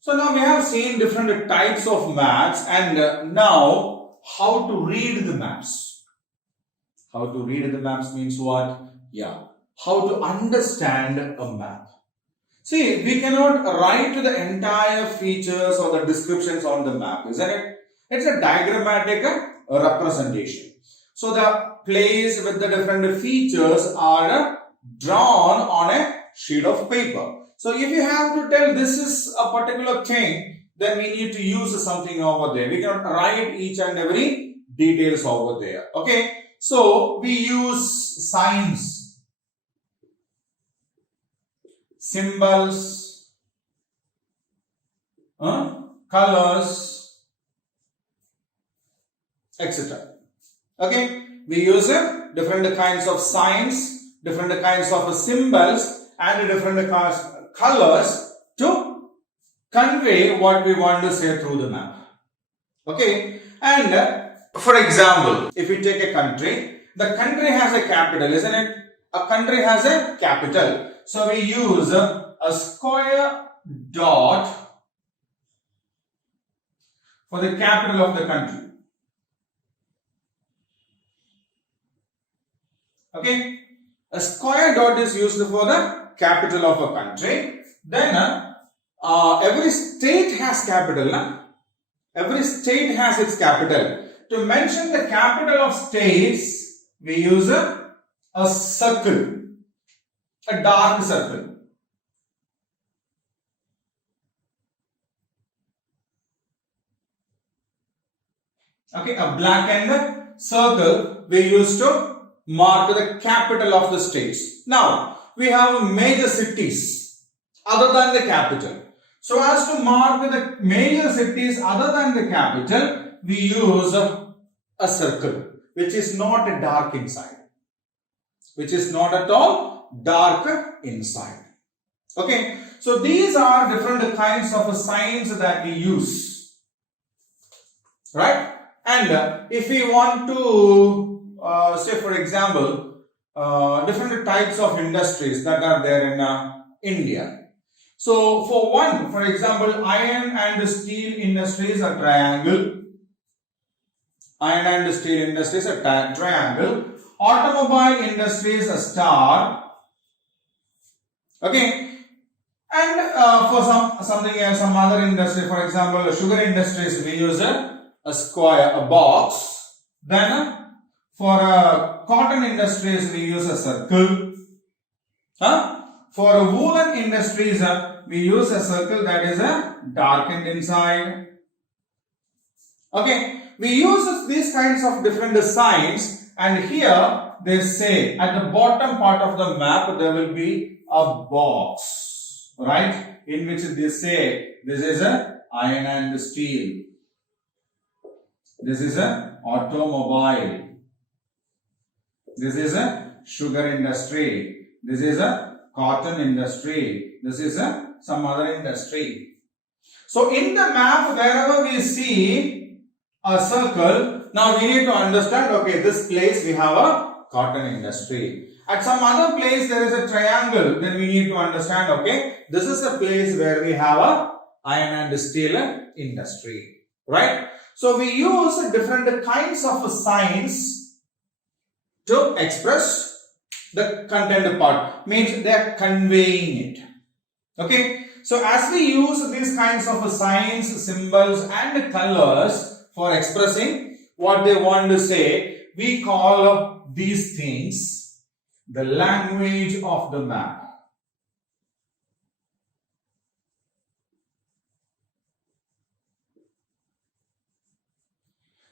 So now we have seen different types of maps, and now how to read the maps. How to read the maps means what? Yeah, how to understand a map. See, we cannot write the entire features or the descriptions on the map, isn't it? It's a diagrammatic representation. So the place with the different features are drawn on a sheet of paper. So if you have to tell this is a particular thing, then we need to use something over there. We cannot write each and every details over there. Okay. So we use signs, symbols, colors, etc. Okay. We use different kinds of signs, different kinds of symbols, and different kinds of colors to convey what we want to say through the map. Okay. And for example, if you take a country, the country has a capital, isn't it? A country has a capital. So we use a square dot for the capital of the country. Okay. A square dot is used for the capital of a country. Then every state has capital. Every state has its capital. To mention the capital of states, we use a circle, a dark circle. Okay, a blackened circle we use to mark the capital of the states. Now, we have major cities other than the capital. So as to mark the major cities other than the capital, we use a circle which is not dark inside. Which is not at all dark inside. Okay. So these are different kinds of signs that we use. Right? And if we want to say for example different types of industries that are there in India. So for example, iron and steel industries are triangle. Iron and steel industries are triangle. Automobile industries a star. Okay. And for some other industry, for example, sugar industries, we use a square, a box. Then for cotton industries, we use a circle. For woolen industries, we use a circle that is darkened inside. Okay. We use these kinds of different signs, and here they say at the bottom part of the map there will be a box, right? In which they say this is a iron and steel. This is a automobile. This is a sugar industry. This is a cotton industry. This is some other industry. So in the map, wherever we see a circle, now we need to understand, okay, this place we have a cotton industry. At some other place there is a triangle, then we need to understand, okay, this is a place where we have a iron and steel industry, right? So we use different kinds of signs to express the content part, means they are conveying it. Okay, so as we use these kinds of signs, symbols and colors for expressing what they want to say, we call these things the language of the map.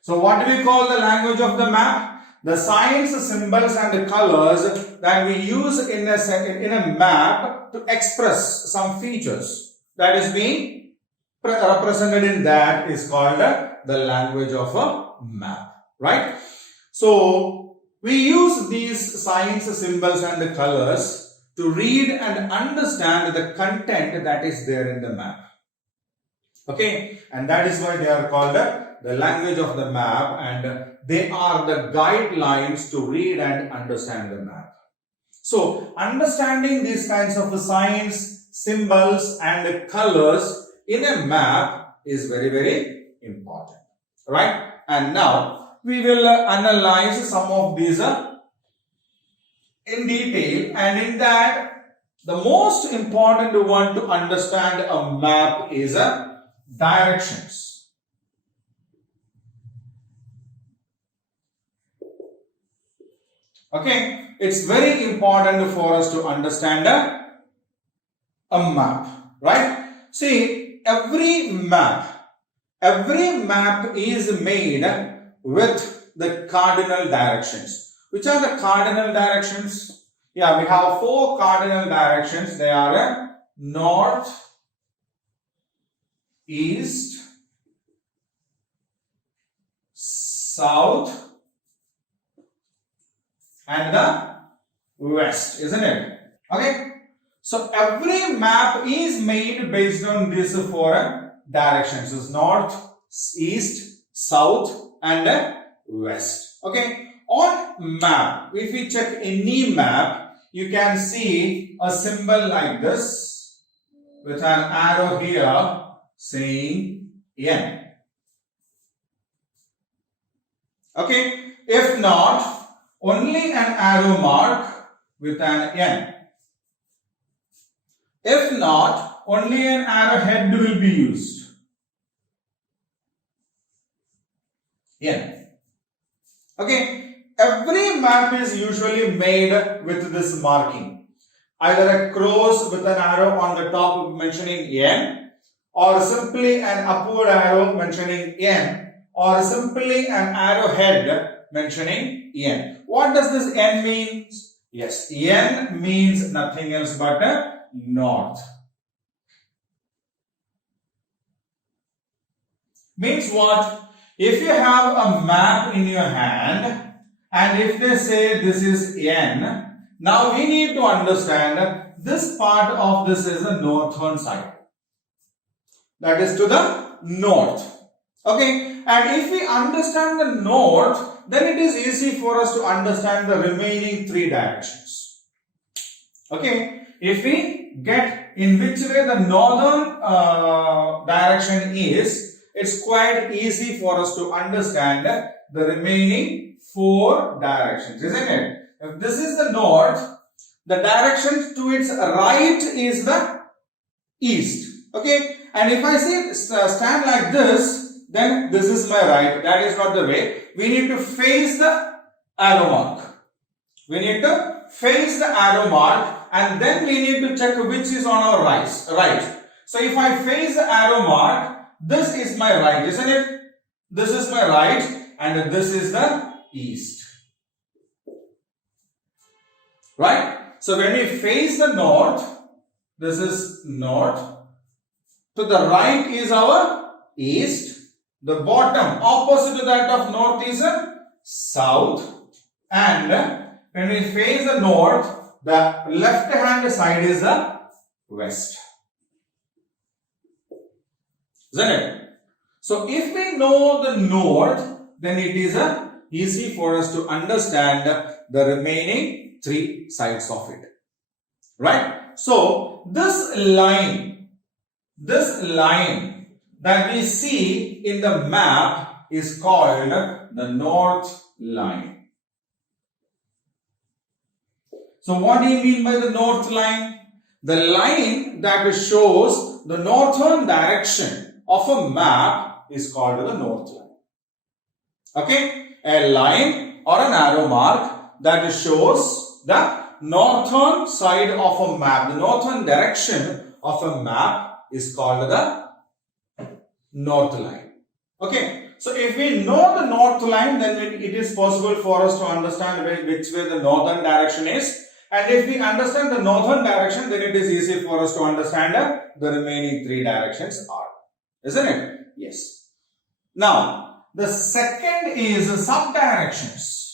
So what do we call the language of the map? The signs, symbols and colors that we use in a map to express some features that is being represented in that is called the language of a map, right? So we use these signs, symbols and colors to read and understand the content that is there in the map. Okay, and that is why they are called the language of the map, and they are the guidelines to read and understand the map. So understanding these kinds of signs, symbols and colors in a map is very, very important. Right? And now we will analyze some of these in detail, and in that the most important one to understand a map is directions. Okay, it's very important for us to understand a map, right? See, every map is made with the cardinal directions. Which are the cardinal directions? Yeah, we have 4 cardinal directions. They are north, east, south, and the west, isn't it? Okay. So every map is made based on these 4 directions. It's north, east, south, and west. Okay. On map, if we check any map, you can see a symbol like this with an arrow here saying N. Okay. If not, only an arrow mark with an N. If not, only an arrowhead will be used. N. Okay. Every map is usually made with this marking. Either a cross with an arrow on the top mentioning N, or simply an upward arrow mentioning N, or simply an arrowhead mentioning N. What does this N mean? Yes, N means nothing else but north. Means what? If you have a map in your hand, and if they say this is N, now we need to understand this part of this is the northern side. That is to the north. Okay. And if we understand the north, then it is easy for us to understand the remaining 3 directions. Okay. If we get in which way the northern direction is, it's quite easy for us to understand the remaining 4 directions, isn't it? If this is the north, the direction to its right is the east. Okay, and if I say stand like this, then this is my right. That is not the way. We need to face the arrow mark. We need to face the arrow mark, and then we need to check which is on our right. So if I face the arrow mark, this is my right, isn't it? This is my right, and this is the east. Right? So when we face the north, this is north. To the right is our east. The bottom opposite to that of north is south. And when we face the north, the left hand side is the west. Isn't it? So if we know the north, then it is easy for us to understand the remaining 3 sides of it. Right? So this line that we see in the map is called the north line. So what do you mean by the north line? The line that shows the northern direction of a map is called the north line. Okay, a line or an arrow mark that shows the northern side of a map, the northern direction of a map is called the north line. Okay, so if we know the north line, then it is possible for us to understand which way the northern direction is. And if we understand the northern direction, then it is easy for us to understand the remaining 3 directions are. Isn't it? Yes. Now, the second is subdirections.